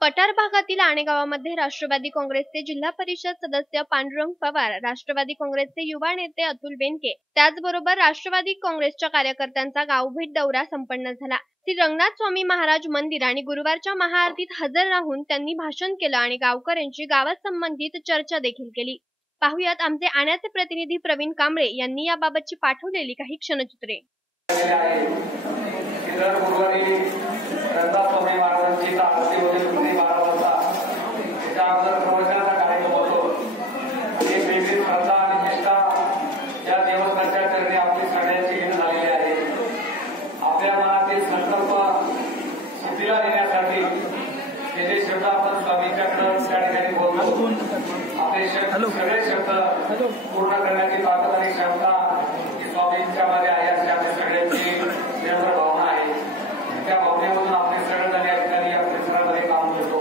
पठार भागातील आणे गावामध्ये राष्ट्रवादी काँग्रेसचे जिल्हा परिषद सदस्य पांडुरंग पवार, राष्ट्रवादी काँग्रेसचे युवा नेते अतुल बेनके, त्याचबरोबर राष्ट्रवादी काँग्रेसच्या कार्यकर्त्यांचा गावभेट दौरा संपन्न झाला. श्री रंगनाथ स्वामी महाराज मंदिर आणि गुरुवारच्या महाआरतीत हजर राहून त्यांनी भाषण केलं आणि गावकऱ्यांची गावासंबंधित चर्चा देखील केली. पाहुयात आमचे आण्याचे प्रतिनिधी प्रवीण कांबळे यांनी याबाबतची पाठवलेली काही क्षणचित्रे. सगळे शब्द पूर्ण करण्याची ताकद आणि क्षमता स्वामींच्या मध्ये आहे अशी आपल्या सगळ्यांची निर्भर भावना आहे. त्या भावनेमधून आपण सगळेजण या ठिकाणी या परिसरामध्ये काम करतो.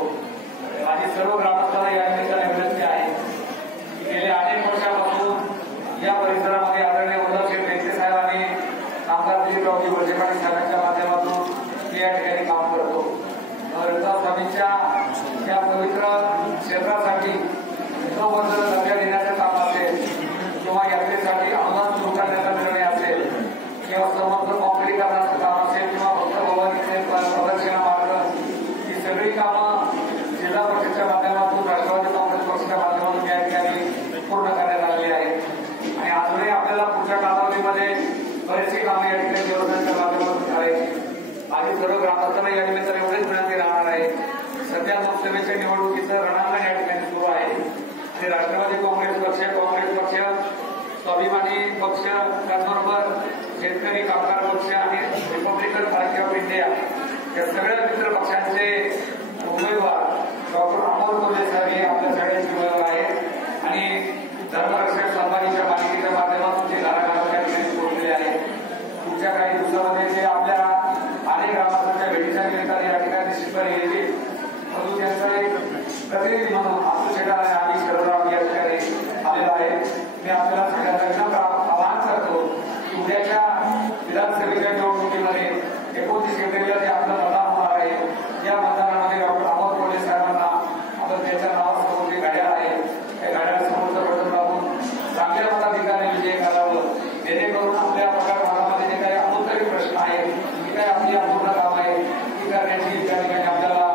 माझी सर्व ग्रामस्थांना या निमित्ताने विनंती आहे की गेल्या अनेक वर्षापासून या परिसरामध्ये आदरणीय उद्धवजी बेनके साहेब आणि आमदार दिलीपरावजी वळसे पाटील साहेबांच्या माध्यमातून मी या ठिकाणी काम करतो. रंगनाथ स्वामींच्या या पवित्र क्षेत्रासाठी लक्ष देण्याचं काम असेल किंवा यात्रेसाठी अनुदान सुरू करण्याचा निर्णय असेल किंवा सर्वत्र कॉम्प्लिकेशनचं काम असेल किंवा भक्त भवानीचे प्रदर्शन मार्ग ही सगळी कामं जिल्हा परिषदेच्या माध्यमातून राष्ट्रवादी काँग्रेस पक्षाच्या माध्यमातून या ठिकाणी पूर्ण करण्यात आलेली आहे. आणि अजूनही आपल्याला पुढच्या कालावधीमध्ये बरेचशी कामे या ठिकाणी निवडणुकीच्या माध्यमातून करायची. माझी सर्व ग्रामस्थांना या निमित्ताने एवढीच विनंती राहणार आहे. सध्या लोकसभेच्या निवडणुकीचं रणांगण या ठिकाणी सुरू आहे. राष्ट्रवादी काँग्रेस पक्ष, स्वाभिमानी पक्ष, त्याचबरोबर शेतकरी कामगार पक्ष आणि रिपब्लिकन पार्टी ऑफ इंडिया या सगळ्या मित्र पक्षांचे उमेदवार डॉक्टर अमोल कोल्हे साहेब हे आपल्या सगळ्यांचे उमेदवार आहेत आणि धर्मरक्षक संभाजीच्या मालिकेच्या माध्यमातून ते घराघरात त्या ठिकाणी पोहोचलेले आहेत. पुढच्या काही दिवसामध्ये ते आपल्या अनेक ग्रामस्थांच्या भेटीच्या निमित्ताने या ठिकाणी निश्चितपणे येतील. परंतु त्यांचा एक प्रतिनिधी म्हणून अतुल शेटार आणि शरदराव या ठिकाणी आलेला आहे. मी आपल्याला सगळ्यांना आवाहन करतो की उद्याच्या विधानसभेच्या निवडणुकीमध्ये 29 एप्रिलला जे आपलं मतदान होणार आहे या मतदानामध्ये डॉक्टर अमोल कोल्हे साहेबांना आपण त्यांच्या नावासमोर जे घड्याळ आहे त्या घड्याळासमोरचं बटन दाबून चांगल्या मताधिकाऱ्याने विजय करावं, जेणेकरून आपल्या पठार भागामध्ये जे काही अमूलतरी प्रश्न आहेत, जी काही आपली अपूर्ण काम आहे ती करण्याची त्या ठिकाणी आपल्याला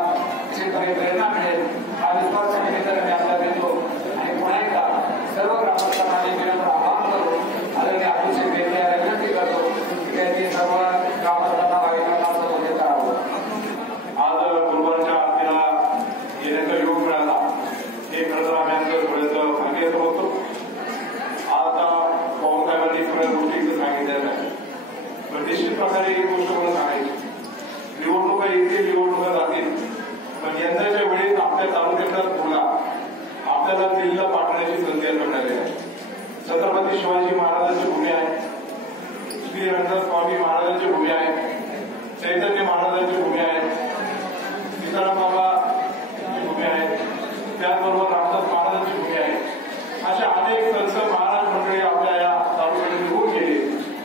निश्चितपणे प्रेरणा मिळेल. हा विश्वास निमित्ताने आपल्याला देतो आणि पुन्हा एकदा सर्व ग्रामस्थांना विनम्र आवाहन करू आदरणीय अतुल बेनके यांना विनंती करतो की त्यांनी सर्व ग्रामस्थांना भाविकांना संबोधित करावं. आज गुरुवारच्या आरतीला येण्याचा योग मिळाला हे खरं तर आम्ही आमच्या थोडंसं भाग्य समजतो. आता पवारसाहेबांनी सगळ्या गोष्टी सांगितलेल्या आहेत. पण निश्चित प्रकारे ही गोष्ट मला सांगायची, निवडणुका येतील, निवडणुका जातील, पण यंदाच्या वेळेस आपल्या तालुक्यातला तुला आपल्याला दिल्लीला पाठवण्याची संधी मिळाली आहे. छत्रपती शिवाजी महाराजांची भूमी आहे, श्री रंगनाथ स्वामी महाराजांची भूमी आहे, चैतन्य महाराजांची भूमी आहे, सीताराम बाबांची भूमी आहे, त्याचबरोबर रामदास महाराजांची भूमी आहे. अशा अनेक संत महाराज मंडळी आपल्या या तालुक्यात निघून गेले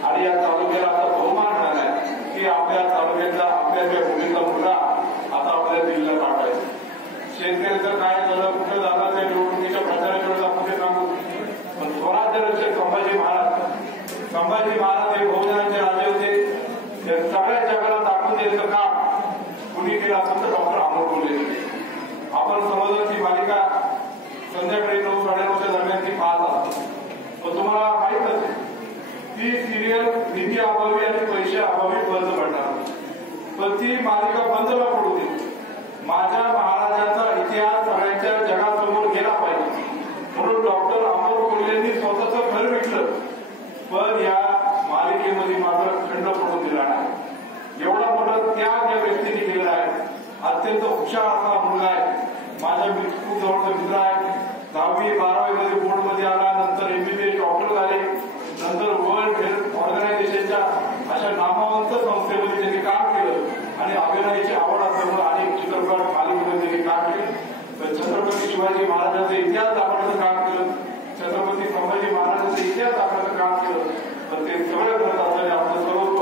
आणि या तालुक्याला आता बहुमान मिळाला आहे की आपल्या तालुक्यातला आपल्या ज्या भूमीचा मुलगा आता आपल्या दिल्लीला पाठवायचा. शेतकऱ्याचं काय झालं, कुठं झालं त्या निवडणुकीच्या प्रचाराच्या वेळेस आपण ते सांगू. पण स्वराज्य रक्षक संभाजी महाराज हे बहुजनांचे राजे होते. सगळ्या जगाला दाखवून द्यायचं काम कुणी केलं असं तर डॉक्टर अमोल कोल्हे. आपण समजलं ती मालिका संध्याकाळी 9-9:30 दरम्यान ती पाहत असतो. पण तुम्हाला माहितच ती सिरियल निधी अभावी आणि पैसे अभावी बंद पडणार, पण ती मालिका बंद न पडू दे. माझ्या महाराजांचा इतिहास सगळ्यांच्या जगासमोर गेला पाहिजे म्हणून डॉक्टर अमोल कोल्हेंनी स्वतःचं घर विकलं, पण या मालिकेमध्ये मात्र खंड पडून दिला नाही. एवढा मोठा त्याग या व्यक्तीने केलेला आहे. अत्यंत हुशार असा मुलगा आहे. माझ्या खूप जवळचा मित्र आहे. 10वी 12वी मध्ये बोर्ड मध्ये आला, नंतर MBBS डॉक्टर झाले, नंतर वर्ल्ड हेल्थ ऑर्गनायझेशनच्या अशा नामवंत संस्थेमध्ये त्यांनी काम केलं आणि अभिनयाची आवड असल्यामुळे अनेक चित्रपट मालिकेमध्ये त्यांनी काम केलं. तर छत्रपती शिवाजी महाराजांचा इतिहास दाखवण्याचं काम केलं, छत्रपती संभाजी महाराजांचा इतिहास दाखवण्याचं काम केलं. तर ते सगळं करत असताना आपलं सर्वस्व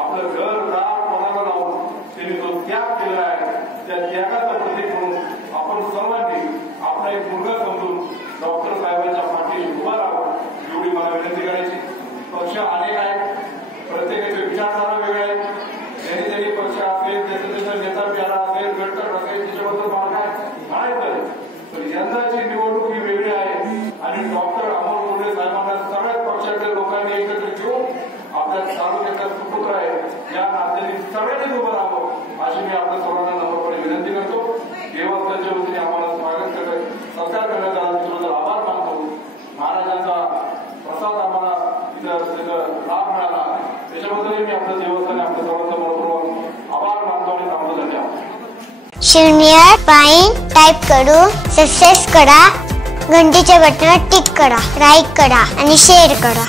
आपलं घर दार कोणाला लावून त्यांनी जो त्याग केला आहे त्या त्यागाचं प्रतीक म्हणून स्वतःला एक मुलगा समजून डॉक्टर साहेबांच्या पाठीशी उभा राहावं एवढी मला विनंती करायची. पक्ष अनेक आहेत, प्रत्येकाचे विचारधारा वेगळे आहेत. त्यांनी पक्ष असेल, त्याचा नेता प्यारा असेल, गटकर असेल, त्याच्याबद्दल मला काय म्हणायचं. पण यंदाची निवडणूक ही वेगळी आहे आणि डॉक्टर अमोल कोल्हे साहेबांना सगळ्याच पक्षातल्या लोकांनी एकत्र घेऊन आपल्या तालुक्याचा सुपुत्र आहे या नात्याने सगळ्यांनी उभं राहावं अशी मी आपल्या सर्वांना नम्रपणे विनंती करतो. देवस्थानच्या वतीने आम्हाला स्वागत सत्कार करण्यात आला, त्याच्याबद्दल आभार मानतो. महाराजांचा प्रसाद आम्हाला इथं लाभ मिळाला त्याच्याबद्दलही मी आपल्या देवस्थान आपल्या सर्वांचा मनपूर्वक आभार मानतो आणि थांबतो. धन्यवाद. शून्य पाईन टाईप करून सबस्क्राईब करा, घंटीच्या बटनावर टिक करा, लाईक करा आणि शेअर करा.